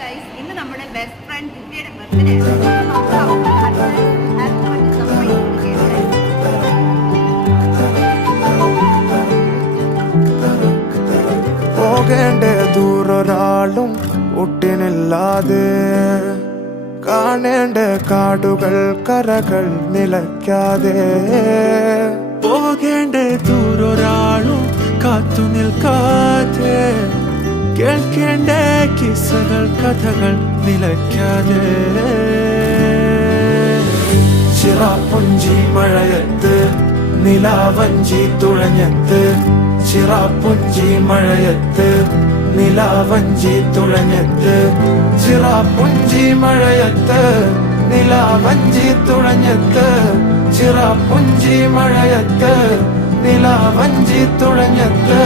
guys, ഇന്ന് നമ്മുടെ best friend ദിവ്യയുടെ ബർത്ത്ഡേ പോകേണ്ട ദൂരൊരാളും ഒട്ടിനില്ലാതെ കാണേണ്ട കാടുകൾ കരകൾ നിലയ്ക്കാതെ പോകേണ്ട ദൂരൊരാളും കാത്തു നിൽക്കാതെ കേൾക്കേണ്ട കിസ്സകൾ കഥകൾ നിലയ്ക്കാതെ ചിറാപ്പുഞ്ചി മഴയത്ത് നിലാവഞ്ചി തുഴഞ്ഞത്ത് ചിറാപ്പുഞ്ചി മഴയത്ത് നിലാവഞ്ചി തുഴഞ്ഞത്ത് ചിറാപ്പുഞ്ചി മഴയത്ത് നിലാവഞ്ചി തുഴഞ്ഞത്ത് ചിറാപ്പുഞ്ചി മഴയത്ത് നിലാവഞ്ചി തുഴഞ്ഞത്ത്